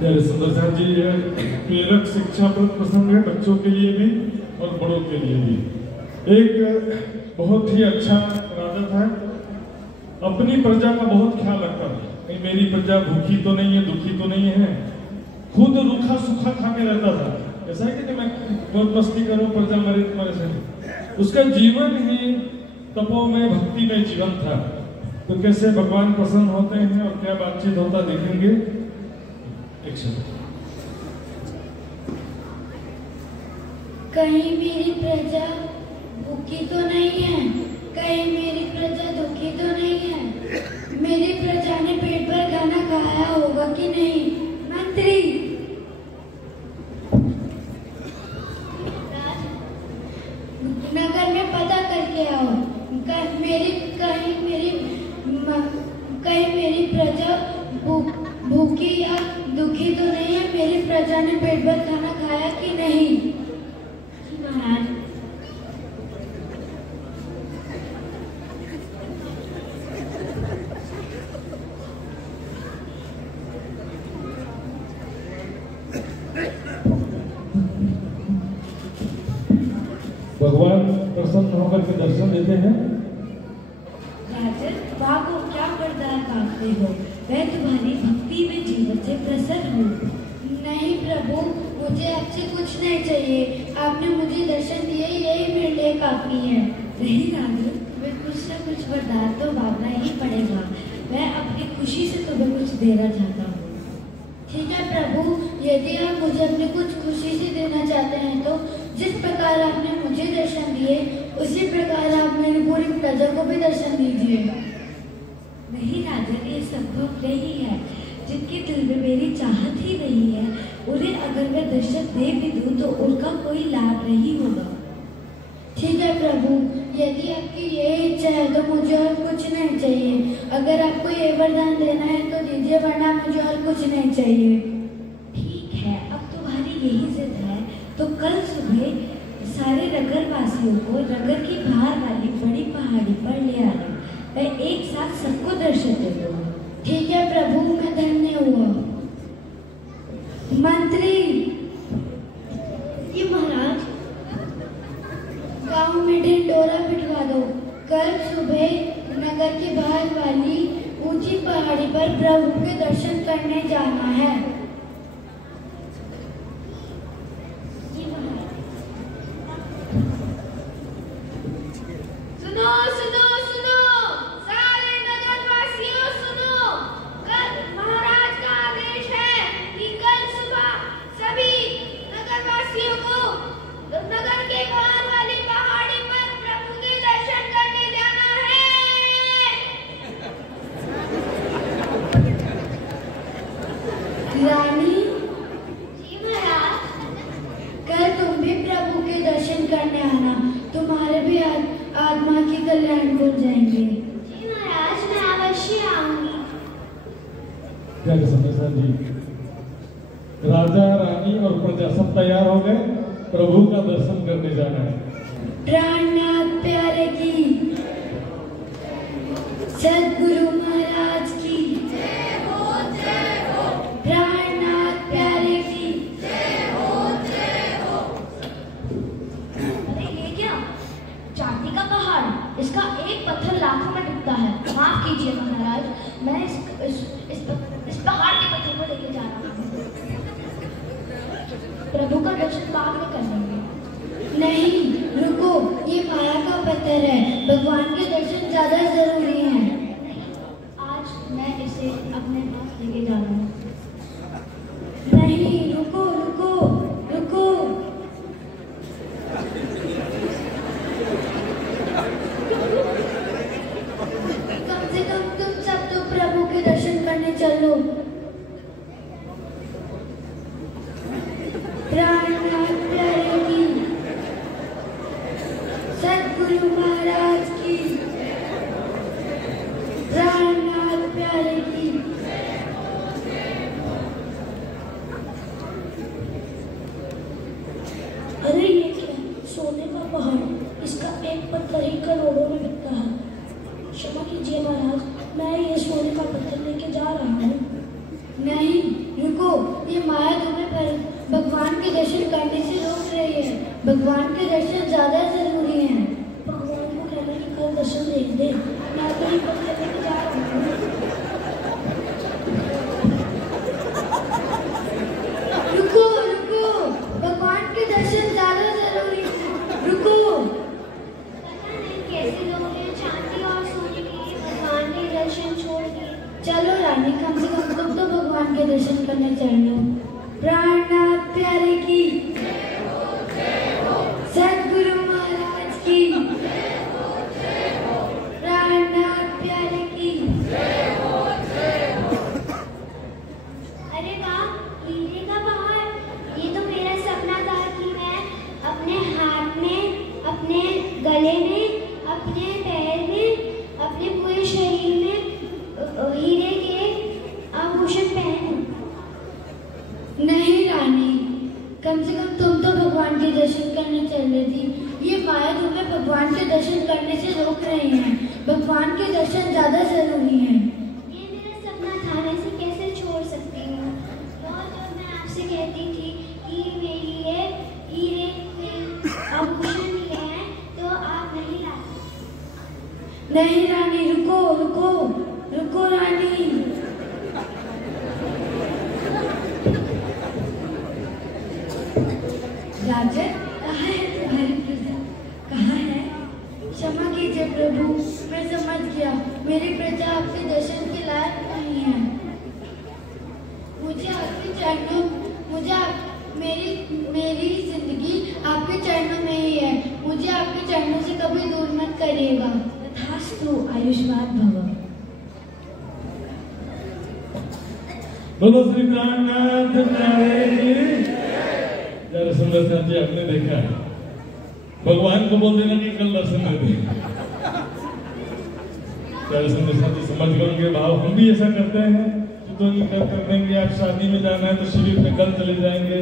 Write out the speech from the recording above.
प्यारे सुंदर साहब जी, यह प्रेरक शिक्षा प्रसंग है, बच्चों के लिए भी और बड़ों के लिए भी। एक बहुत ही अच्छा राजा था, अपनी प्रजा का बहुत ख्याल रखता था। नहीं, मेरी प्रजा भूखी तो नहीं है, दुखी तो नहीं है, खुद रूखा सूखा खा के रहता था। ऐसा है कि मैं बहुत मस्ती करूं, प्रजा मरे तुम्हारे से। उसका जीवन ही तपो में, भक्ति में जीवन था। तो कैसे भगवान प्रसन्न होते हैं और क्या बातचीत होता देखेंगे। एक शब्द, कहीं मेरी प्रजा भूखी तो नहीं है, कहीं मेरी प्रजा दुखी तो नहीं है, मेरी प्रजा ने पेट भर खाना खाया होगा कि नहीं। मंत्री, नगर में पता करके आओ, कहीं मेरी प्रजा भूखी या दुखी तो नहीं है, मेरी प्रजा ने पेट भर खाना खाया कि नहीं। जी महाराज। भगवान प्रसन्न होकर के दर्शन देते हैं। राजन, वाह को क्या वरदान मांगते हो, मैं तुम्हारी भक्ति में जीवन से प्रसन्न हूँ। नहीं प्रभु, मुझे आपसे कुछ नहीं चाहिए, आपने मुझे दर्शन दिए, यही मेरे लिए काफी है। नहीं राजन, तुम्हें कुछ न कुछ वरदान तो मांगना ही पड़ेगा। मैं अपनी खुशी से तुम्हें कुछ देना चाहता हूँ। ठीक है प्रभु, यदि आप मुझे अपनी कुछ खुशी से देना चाहते हैं तो जिस प्रकार आपने मुझे दर्शन दिए उसी प्रकार आप मेरी पूरी प्रजा को भी दर्शन दीजिए। नहीं राजन, ये संभव नहीं है। जिनके दिल में मेरी चाहत ही नहीं है, उन्हें अगर मैं दर्शन दे भी दूं तो उनका कोई लाभ नहीं होगा। ठीक है प्रभु, यदि आपकी यही इच्छा है तो मुझे और कुछ नहीं चाहिए। अगर आपको ये वरदान देना है तो दीजिए, वरना मुझे और कुछ नहीं चाहिए। ठीक है, अब तुम्हारी यही जिद है तो कल सुबह सारे नगर वासियों को नगर की बाहर वाली बड़ी पहाड़ी पर ले आना। मैं एक साथ सबको दर्शन दे दूंगा। ठीक है प्रभु, मैं धन्य हुआ। मंत्री, ये महाराज, गांव में ढिंडोरा पिटवा दो। कल सुबह नगर के बाहर वाली ऊंची पहाड़ी पर प्रभु के दर्शन करने जाना है। सुनो सुनो सुनो, सारे नगरवासियों सुनो, कल महाराज का आदेश है कि कल सुबह सभी नगरवासियों को नगर के बाहर वाली पहाड़ी पर प्रभु के दर्शन करने जाना है। रानी जी महाराज, कल तुम भी प्रभु के दर्शन करने आना, तुम्हारे भी आत्मा के कल्याण हो जाएंगे। जी महाराज, मैं अवश्य आऊंगी। प्यारे सुंदर साहब जी, राजा रानी और प्रजा सब तैयार हो गए, प्रभु का दर्शन करने जाना है। प्राणनाथ प्यारे की, सद्गुरु महाराज की जय हो, जय हो। प्राणनाथ प्यारे की जय हो, जय हो। अरे ये क्या, चांदी का पहाड़, इसका एक पत्थर लाखों में बिकता है। माफ कीजिए महाराज, मैं इस पहाड़ के पत्थर को लेके जा रहा हूँ। प्रभु का दर्शन बाद में कर लेंगे। नहीं रुको, ये माया का पत्थर है, भगवान के दर्शन ज्यादा जरूरी हैं। आज मैं इसे अपने पास लेके जा रहा हूँ। नहीं रुको रुको रुको, कम से कम तुम सब तो प्रभु के दर्शन करने चलो। प्राणनाथ प्यारे की, सद्गुरु महाराज की, प्राणनाथ प्यारे की। अरे ये क्या, सोने का पहाड़, इसका एक पत्थर ही करोड़ों में बिकता है। क्षमा कीजिए महाराज, मैं ये सोने का पत्थर लेके जा रहा हूँ। नहीं रुको, ये दर्शन करने से रोक रही है। भगवान के दर्शन ज्यादा जरूरी हैं। भगवान को कहना कि कल दर्शन दे दे, मैं तो ये पथ लेने को जा रही हूँ। रुको रुको, भगवान के दर्शन ज्यादा जरूरी हैं। रुको। पता नहीं कैसे लोग हैं, चांदी और सोने के लिए भगवान के दर्शन छोड़ दिए। चलो रानी, कम से कम तुम तो भगवान के दर्शन करने चल लो। प्राणनाथ प्यारे की, सदगुरु महाराज की, प्राणनाथ प्यारे की। अरे वाह, हीरे का पहाड़! ये तो मेरा सपना था कि मैं अपने हाथ में, अपने गले में, अपने पैर में, अपने पूरे शरीर में हीरे के आभूषण पहनूं। नहीं रानी, कम से कम तुम तो भगवान के दर्शन करने चल रही थी। ये माया तुम्हें भगवान के दर्शन करने से रोक रही है। भगवान के दर्शन ज्यादा जरूरी हैं। ये मेरा सपना था, मैं इसे कैसे छोड़ सकती हूँ। और जब मैं आपसे कहती थी कि मेरे लिए हीरे के आभूषण लिए हैं, तो आप नहीं लाते। नहीं रानी, रुको रुको रुको रानी। राजन, कहाँ है तुम्हारी प्रजा? कहाँ है? क्षमा कीजिए प्रभु, मैं समझ गया, मेरी प्रजा आपके दर्शन के लायक नहीं है। मुझे आपके चरणों, मेरी जिंदगी आपके चरणों में ही है। मुझे आपके चरणों से कभी दूर मत करिएगा। तथास्तु, आयुष्मान भव। बोलो श्री प्राणनाथ प्यारे की। यार सुंदर साथ जी, आपने देखा भगवान को बोल देना कि कल दर्शन दे दे। यार सुंदर साथ जी, समझ गए उनके भाव। हम भी ऐसा करते हैं, तो कर देंगे। आप शादी में जाना है तो शिविर में कल चले जाएंगे।